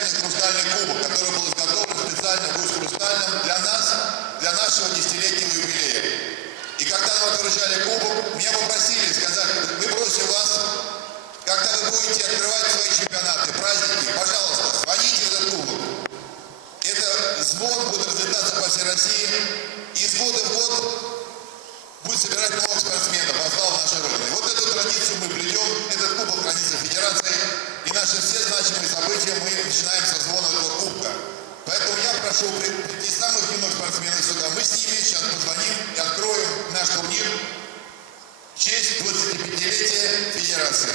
замечательный хрустальный кубок, который был изготовлен специально в Усть-Хрустальном для нас, для нашего 10-летнего юбилея. И когда нам возвращали кубок, меня попросили сказать: мы просим вас, когда вы будете открывать свои чемпионаты, праздники, пожалуйста, звоните в этот кубок. Это звон будет разлетаться по всей России, и из года в год будет собирать новых спортсменов во славу нашей Родины. Вот эту традицию мы плетем, этот кубок хранится в Федерации, и наши все значимые события мы начинаем со звона этого кубка. Поэтому я прошу прийти самых юных спортсменов сюда. Мы с ними сейчас позвоним и откроем наш турнир в честь 25-летия Федерации.